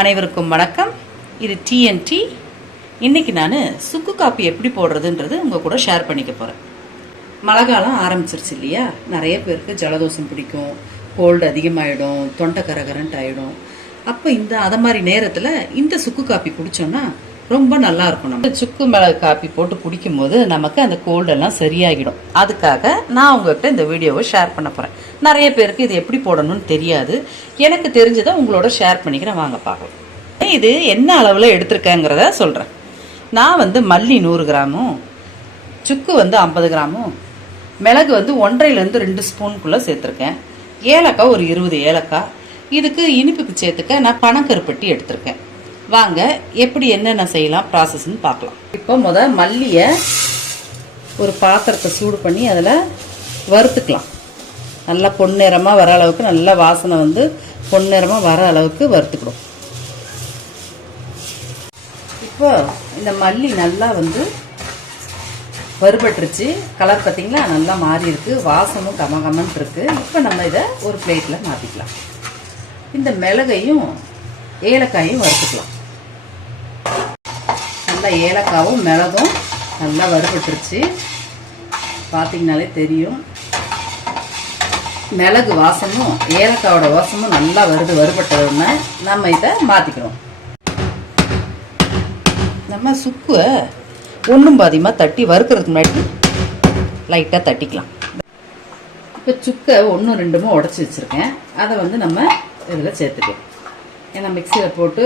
அனைவருக்கும் வணக்கம். இது டிஎன்டி. இன்றைக்கி நான் சுக்கு காப்பி எப்படி போடுறதுன்றது உங்கள் கூட ஷேர் பண்ணிக்க போகிறேன். மழை காலம் ஆரம்பிச்சிருச்சு இல்லையா? நிறைய பேருக்கு ஜலதோஷம் பிடிக்கும், கோல்டு அதிகமாகிடும், தொண்டை கரகரன்ட்டு ஆகிடும். அப்போ அதை மாதிரி நேரத்தில் இந்த சுக்கு காப்பி குடித்தோன்னா ரொம்ப நல்லா இருக்கும். நம்ம சுக்கு மிளகு காப்பி போட்டு குடிக்கும் போது நமக்கு அந்த கோல்டெல்லாம் சரியாகிடும். அதுக்காக நான் உங்கள்கிட்ட இந்த வீடியோவை ஷேர் பண்ண போகிறேன். நிறைய பேருக்கு இது எப்படி போடணும்னு தெரியாது. எனக்கு தெரிஞ்சதை உங்களோட ஷேர் பண்ணிக்கிறேன். வாங்க பார்க்கலாம். இது என்ன அளவில் எடுத்திருக்கேங்கிறத சொல்கிறேன். நான் மல்லி 100 கிராமும், சுக்கு 50 கிராமும், மிளகு 1.5லேருந்து 2 ஸ்பூனுக்குள்ளே சேர்த்துருக்கேன். ஏலக்காய் ஒரு 20 ஏலக்காய். இதுக்கு இனிப்புக்கு சேர்த்துக்க நான் பனங்கருப்பட்டி எடுத்திருக்கேன். வாங்க எப்படி என்னென்ன செய்யலாம் ப்ராசஸ்ன்னு பார்க்கலாம். இப்போ மல்லியை ஒரு பாத்திரத்தை சூடு பண்ணி அதில் வறுத்துக்கலாம். நல்லா பொன்னிறமாக வர அளவுக்கு, நல்லா வாசனை பொன்னிறமாக வர அளவுக்கு வறுத்துக்கிடும். இப்போ இந்த மல்லி நல்லா வறுபட்டுருச்சு. கலர் பார்த்திங்களா, நல்லா மாறி இருக்கு. வாசமும் கமகமன் இருக்கு. இப்போ நம்ம இதை ஒரு பிளேட்டில் மாற்றிக்கலாம். இந்த மிளகையும் ஏலக்காயும் வறுத்துக்கலாம். நல்லா ஏலக்காவும் மிளகும் நல்லா வறுபட்டுருச்சு. பார்த்திங்கனாலே தெரியும். மிளகு வாசமும் ஏலக்காவோட வாசமும் நல்லா வறுபட்டதுன்னா நம்ம இதை மாற்றிக்கிறோம். நம்ம சுக்குவை ஒன்றும் பாதியமாக தட்டி வறுக்கிறதுக்கு முன்னாடி லைட்டாக தட்டிக்கலாம். இப்போ சுக்கை 1 2 உடச்சி வச்சுருக்கேன். அதை நம்ம இதில் சேர்த்துக்கலாம். ஏன்னா மிக்சியில் போட்டு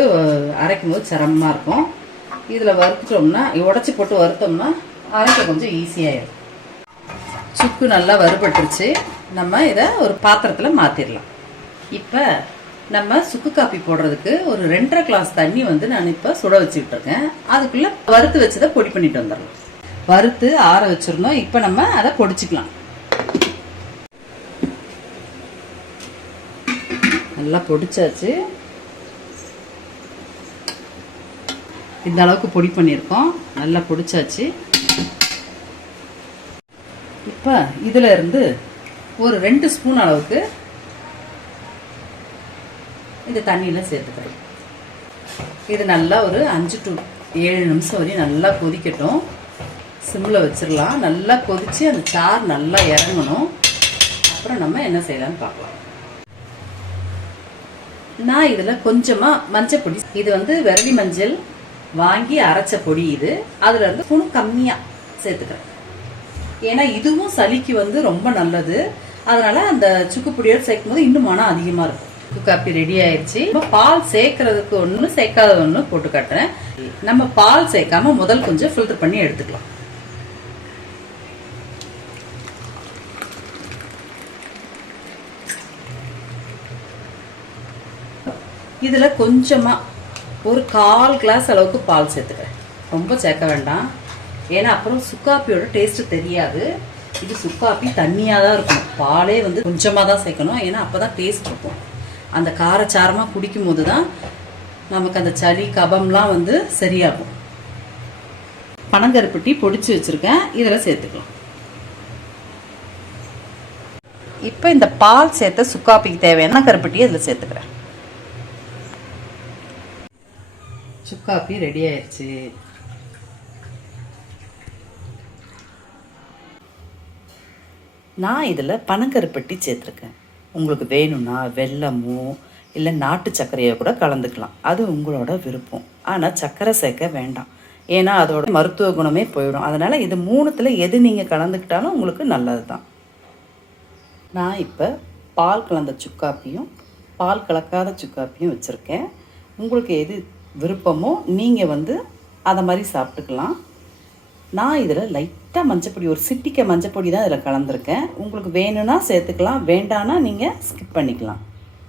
அரைக்கும் போது சிரமமாக இருக்கும். இதில் வறுத்துட்டோம்னா, உடச்சி போட்டு வறுத்தோம்னா அரைக்க கொஞ்சம் ஈஸியாகிடும். சுக்கு நல்லா வறுபட்டுருச்சு. நம்ம இதை ஒரு பாத்திரத்தில் மாற்றிடலாம். இப்போ நம்ம சுக்கு காப்பி போடுறதுக்கு ஒரு 2.5 கிளாஸ் தண்ணி நான் இப்போ சுட வச்சுக்கிட்டு இருக்கேன். அதுக்குள்ளே வறுத்து வச்சதை பொடி பண்ணிட்டு வந்துடலாம். வறுத்து ஆற வச்சிருந்தோம். இப்போ நம்ம அதை பொடிச்சிக்கலாம். நல்லா பொடிச்சாச்சு. இந்த அளவுக்கு பொடி பண்ணியிருக்கோம். நல்லா பொடிச்சாச்சு. இப்போ இதில் இருந்து ஒரு 2 ஸ்பூன் அளவுக்கு இந்த தண்ணியில் சேர்த்துக்கிறேன். இது நல்லா ஒரு 5 to 7 நிமிஷம் வரையும் நல்லா கொதிக்கட்டும். சிம்மில் வச்சிடலாம். நல்லா கொதித்து அந்த சாறு நல்லா இறங்கணும். அப்புறம் நம்ம என்ன செய்யலாம்னு பார்க்கலாம். நான் இதில் கொஞ்சமாக மஞ்சள் பொடி, இது விரலி மஞ்சள் வாங்கி அரைச்ச பொடி. இது அதில் இருந்து ஸ்பூன் கம்மியாக சேர்த்துக்கிறேன். ஏன்னா இதுவும் சளிக்கு ரொம்ப நல்லது. அதனால அந்த சுக்கு பொடியோடு சேர்க்கும் போது இன்னும் மனம் அதிகமாக இருக்கும். சுக்கு காப்பி ரெடி ஆயிடுச்சு. இப்போ பால் சேர்க்கறதுக்கு ஒன்று, சேர்க்காத ஒன்று போட்டு காட்டுறேன். நம்ம பால் சேர்க்காம முதல் கொஞ்சம் ஃபில்டர் பண்ணி எடுத்துக்கலாம். இதுல கொஞ்சமா ஒரு 1/4 கிளாஸ் அளவுக்கு பால் சேர்த்துக்கிறேன். ரொம்ப சேர்க்க வேண்டாம். ஏன்னா அப்புறம் சுக்காப்பியோட டேஸ்ட் தெரியாது. இது சுக்காப்பி தண்ணியாக தான் இருக்கும். பாலே கொஞ்சமாக தான் சேர்க்கணும். ஏன்னா அப்போதான் டேஸ்ட் இருக்கும். அந்த காரச்சாரமாக குடிக்கும் போது தான் நமக்கு அந்த சளி கபம்லாம் சரியாகும். பனங்கருப்பட்டி பொடிச்சு வச்சிருக்கேன். இதில் சேர்த்துக்கலாம். இப்போ இந்த பால் சேர்த்த சுக்காப்பிக்கு தேவையான கருப்பட்டியை இதில் சேர்த்துக்கிறேன். சுக்காப்பி ரெடி ஆயிடுச்சு. நான் இதில் பனங்கருப்பட்டி சேர்த்துருக்கேன். உங்களுக்கு வேணும்னா வெல்லமோ இல்லை நாட்டு சர்க்கரையை கூட கலந்துக்கலாம். அது உங்களோட விருப்பம். ஆனால் சர்க்கரை சேர்க்க வேண்டாம். ஏன்னா அதோட மருத்துவ குணமே போயிடும். அதனால் இது 3ல் எது நீங்கள் கலந்துக்கிட்டாலும் உங்களுக்கு நல்லது தான். நான் இப்போ பால் கலந்த சுக்காப்பியும் பால் கலக்காத சுக்காப்பியும் வச்சுருக்கேன். உங்களுக்கு எது விருப்பமோ நீங்கள் அதை மாதிரி சாப்பிட்டுக்கலாம். நான் இதில் லைட்டாக மஞ்சப்பொடி, ஒரு சிட்டிக்க மஞ்சப்பொடி தான் இதில் கலந்துருக்கேன். உங்களுக்கு வேணும்னா சேர்த்துக்கலாம், வேண்டானா நீங்கள் ஸ்கிப் பண்ணிக்கலாம்.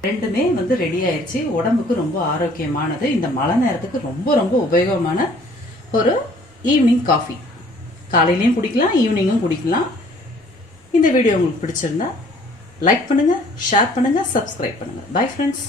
ரெண்டுமே ரெடி ஆயிடுச்சு. உடம்புக்கு ரொம்ப ஆரோக்கியமானது. இந்த மழை நேரத்துக்கு ரொம்ப ரொம்ப உபயோகமான ஒரு ஈவினிங் காஃபி. காலையிலையும் குடிக்கலாம், ஈவினிங்கும் குடிக்கலாம். இந்த வீடியோ உங்களுக்கு பிடிச்சிருந்தா லைக் பண்ணுங்கள், ஷேர் பண்ணுங்கள், சப்ஸ்கிரைப் பண்ணுங்கள். Bye friends.